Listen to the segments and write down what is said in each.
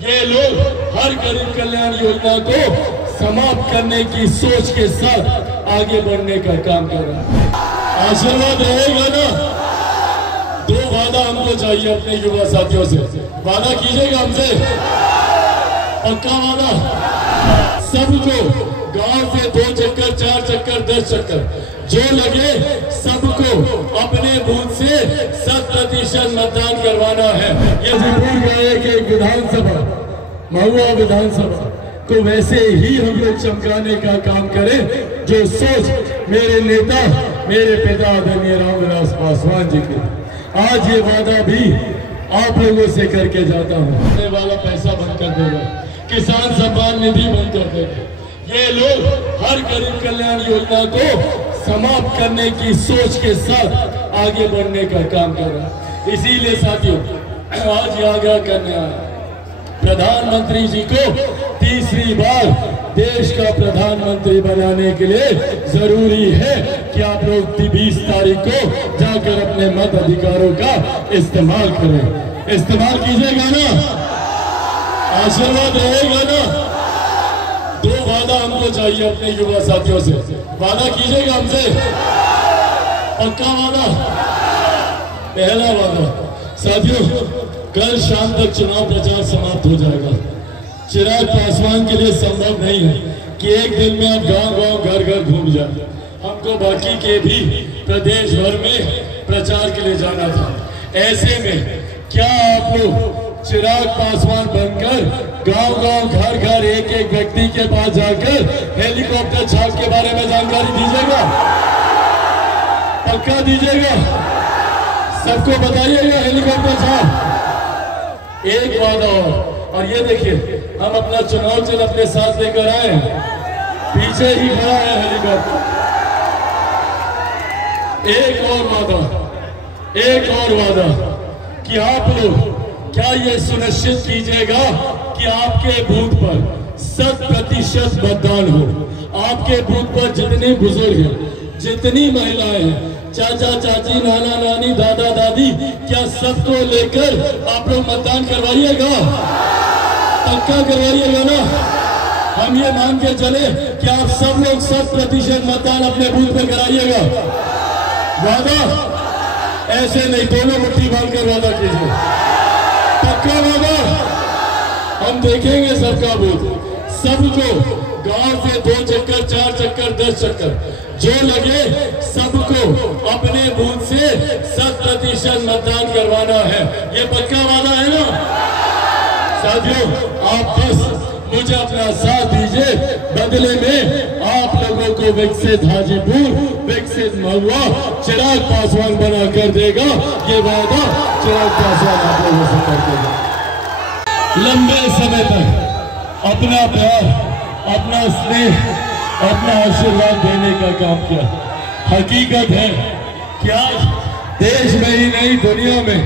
ये लोग हर गरीब कल्याण योजना को समाप्त करने की सोच के साथ आगे बढ़ने का काम कर रहे हैं। आशीर्वाद रहेगा ना? दो वादा हमको चाहिए अपने युवा साथियों से। वादा कीजिएगा हमसे, पक्का वादा। सबको गांव से 2 चक्कर 4 चक्कर 10 चक्कर जो लगे सबको अपने बूथ से 100% मतदान करवाना है। ये जरूर गए कि विधानसभा, महुआ विधानसभा को वैसे ही हम लोग चमकाने का काम करें जो सोच मेरे नेता, मेरे पिता आदरणीय रामविलास पासवान जी की। आज ये वादा भी आप लोगों से करके जाता हूँ। आने वाला पैसा बंद कर देगा, किसान सम्मान निधि बंद कर देगा। ये लोग हर गरीब कल्याण योजना को समाप्त करने की सोच के साथ आगे बढ़ने का काम कर रहा है। इसीलिए साथियों आज आग्रह करने आया प्रधानमंत्री जी को, तीसरी बार देश का प्रधानमंत्री बनाने के लिए जरूरी है कि आप लोग 20 तारीख को जाकर अपने मत अधिकारों का इस्तेमाल करें। इस्तेमाल कीजिएगा ना? आशीर्वाद रहेगा ना? दो वादा हमको चाहिए अपने युवा साथियों से। वादा कीजिएगा हमसे, पक्का वादा। पहला वादा साथियों, कल शाम तक चुनाव प्रचार समाप्त हो जाएगा। चिराग पासवान के लिए संभव नहीं है कि एक दिन में आप गांव-गांव घर-घर घूम जाए। हमको बाकी के भी प्रदेश भर में प्रचार के लिए जाना था। ऐसे में क्या आप लोग चिराग पासवान बनकर गांव-गांव घर-घर एक-एक व्यक्ति के पास जाकर हेलीकॉप्टर छाप के बारे में जानकारी दीजिएगा? पक्का दीजिएगा? सबको बताइएगा हेलीकॉप्टर छाप। एक वादा और ये देखिए हम अपना चुनाव चिन्ह अपने साथ लेकर आए हैं, पीछे ही खड़ा है हेलीकॉप्टर। एक और वादा कि आप लोग क्या ये सुनिश्चित कीजिएगा कि आपके बूथ पर 100% मतदान हो। आपके बूथ पर जितने बुजुर्ग हैं, जितनी महिलाएं हैं, चाचा चाची, नाना नानी, दादा दादी, क्या सबको लेकर आप लोग मतदान करवाइएगा? पक्का करवाइएगा ना? हम ये मान के चले कि आप सब लोग 100% मतदान अपने बूथ पे कराइएगा। वादा? ऐसे नहीं, दोनों मुट्ठी बांध कर वादा कीजिए। पक्का वादा? हम देखेंगे सबका बूथ, सबको गांव से 2 चक्कर 4 चक्कर 10 चक्कर जो लगे सबको अपने बूथ से 100% मतदान करवाना है। ये पक्का वादा है ना साथियों? आप बस मुझे अपना साथ दीजिए, बदले में आप लोगों को विकसित हाजीपुर, विकसित महुआ चिराग पासवान बना कर देगा। ये वादा चिराग पासवान आप लोगों से कर देगा। लंबे समय तक अपना प्यार, अपना स्नेह, अपना आशीर्वाद देने का काम किया। हकीकत है कि आज देश में ही नहीं दुनिया में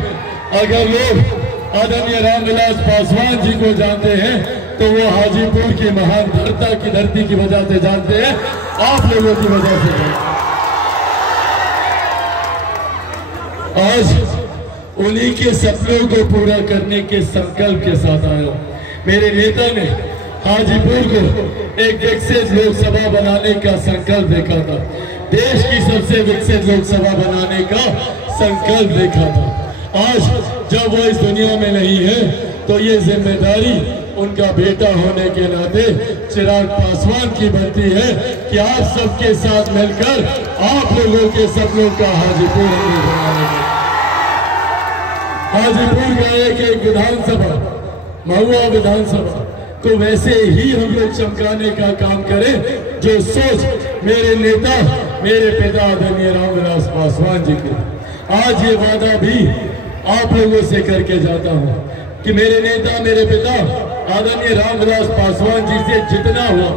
अगर लोग आदरणीय रामविलास पासवान जी को जानते हैं तो वो हाजीपुर की महान धरती की वजह से जानते हैं, आप लोगों की वजह से। आज उन्हीं के सपनों को पूरा करने के संकल्प के साथ आया। मेरे नेता ने हाजीपुर को एक विकसित लोकसभा बनाने का संकल्प देखा था, देश की सबसे विकसित लोकसभा बनाने का संकल्प देखा था। आज जब वो इस दुनिया में नहीं है तो ये जिम्मेदारी उनका बेटा होने के नाते चिराग पासवान की बनती है कि आप सबके साथ मिलकर आप लोगों के सपनों का हाजीपुर बनाएंगे। हाजीपुर का एक विधानसभा, महुआ विधानसभा को वैसे ही हम लोग चमकाने का काम करें जो सोच मेरे नेता, मेरे पिता आदरणीय रामविलास पासवान जी की। आज ये वादा भी आप लोगों से करके जाता हूँ कि मेरे नेता, मेरे पिता आदरणीय रामविलास पासवान जी से जितना हुआ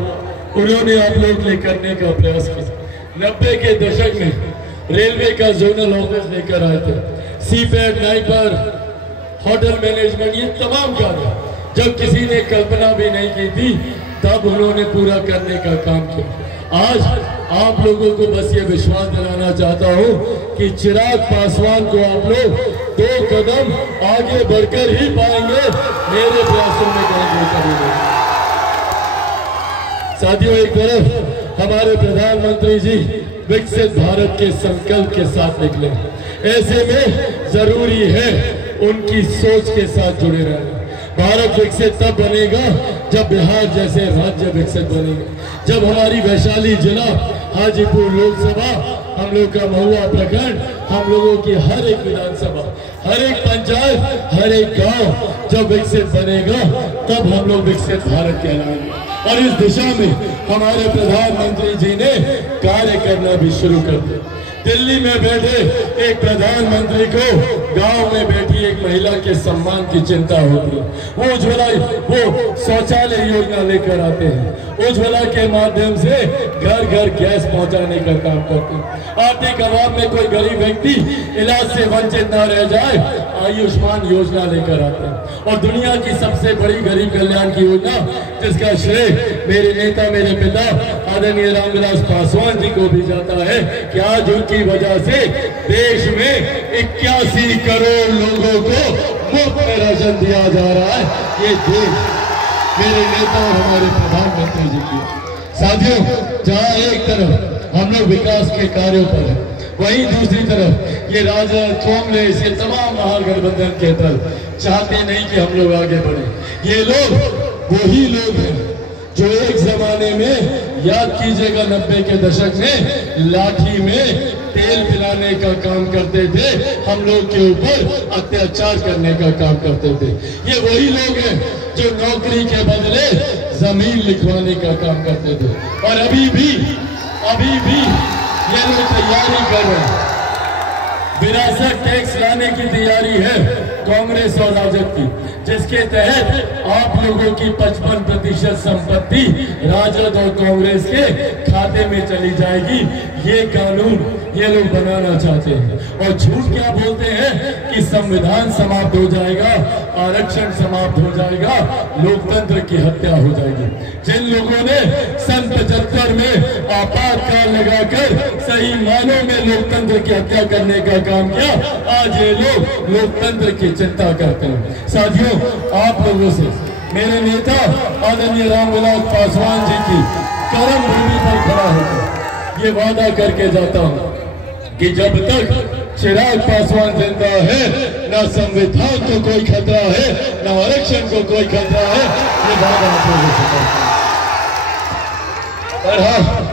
उन्होंने आप लोग के करने का प्रयास किया। 90 के दशक में रेलवे का जोनल ऑफिस लेकर आए थे, सीपैट, नाइपर, होटल मैनेजमेंट, ये तमाम कार्य जब किसी ने कल्पना भी नहीं की थी तब उन्होंने पूरा करने का काम किया। आज आप लोगों को बस ये विश्वास दिलाना चाहता हूं कि चिराग पासवान को आप लोग 2 कदम आगे बढ़कर ही पाएंगे, मेरे प्रयासों में कहीं कभी नहीं। साथियों, एक तरफ हमारे प्रधानमंत्री जी विकसित भारत के संकल्प के साथ निकले, ऐसे में जरूरी है उनकी सोच के साथ जुड़े रहना। भारत विकसित तब बनेगा जब बिहार जैसे राज्य विकसित बनेगा, जब हमारी वैशाली जिला, हाजीपुर लोकसभा, हम लोग का महुआ प्रखंड, हम लोगों की हर एक विधानसभा, हर एक पंचायत, हर एक गांव जब विकसित बनेगा तब हम लोग विकसित भारत कहलाएंगे। और इस दिशा में हमारे प्रधानमंत्री जी ने कार्य करना भी शुरू कर दिया। दिल्ली में बैठे एक प्रधानमंत्री को गांव में बैठी एक महिला के सम्मान की चिंता होती है। वो उज्ज्वला, वो शौचालय योजना लेकर आते हैं, उज्ज्वला के माध्यम से घर घर गैस पहुंचाने का काम करते हैं। आर्थिक अभाव में कोई गरीब व्यक्ति इलाज से वंचित न रह जाए, आयुष्मान योजना लेकर आते हैं। और दुनिया की सबसे बड़ी गरीब कल्याण की योजना, जिसका श्रेय मेरे नेता, मेरे पिता आदरणीय रामविलास पासवान जी को भी जाता है, कि आज उनकी वजह से देश में 81 करोड़ लोगों को मुफ्त में राशन दिया जा रहा है। ये देश मेरे नेता और हमारे प्रधानमंत्री जी की। साथियों, जहां एक तरफ हम लोग विकास के कार्यों पर है, वहीं दूसरी तरफ ये राजद, कांग्रेस, ये तमाम महागठबंधन के तरफ चाहते नहीं कि हम लोग आगे बढ़े। ये लोग वही लोग हैं जो एक जमाने में, याद कीजिएगा 90 के दशक में, लाठी में तेल पिलाने का काम करते थे, हम लोग के ऊपर अत्याचार करने का काम करते थे। ये वही लोग हैं जो नौकरी के बदले जमीन लिखवाने का काम करते थे। और अभी भी ये लोग तैयारी कर रहे हैं, विरासत टैक्स लाने की तैयारी है कांग्रेस और राजद की, जिसके तहत आप लोगों की 55% संपत्ति राजद और कांग्रेस के खाते में चली जाएगी। ये कानून ये लोग बनाना चाहते हैं। और झूठ क्या बोलते हैं कि संविधान समाप्त हो जाएगा, आरक्षण समाप्त हो जाएगा, लोकतंत्र की हत्या हो जाएगी। जिन लोगों ने सन 75 में आपातकाल लगाकर सही मानों में लोकतंत्र की हत्या करने का काम किया, आज ये लोग लोकतंत्र की चिंता करते हैं। साथियों, आप लोगों से मेरे नेता आदरणीय रामविलास पासवान जी की कर्म भूमि पर खड़ा होकर ये वादा करके जाता हूं कि जब तक चिराग पासवान जिंदा है, ना संविधान को कोई खतरा है, ना आरक्षण को कोई खतरा है। ये वादा आप लोगों से करता हूं।